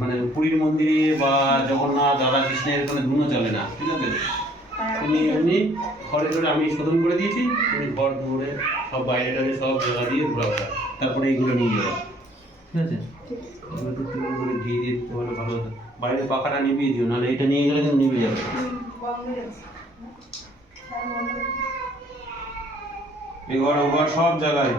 মানে পুরীর মন্দিরে বা জগন্নাথ রাধা কৃষ্ণের ওখানে ধুনো চলে না, ঠিক আছে? তুমি এমনি ঘরে ধরে আমি শোধন করে দিয়েছি, তুমি ঘর ধরে সব বাইরে টাইরে সব জায়গা দিয়ে ঘোরাফেরা, তারপরে এইগুলো নিয়ে যাবো, ঠিক আছে? এগুলো একটু টুকরো করে দিয়ে দিয়ে দিতে পারলে ভালো হতো। বাইরে পাখাটা নিভিয়ে দিও, নাহলে এটা নিয়ে গেলে কিন্তু নিভে যাবে। এঘর ওঘর সব জায়গায়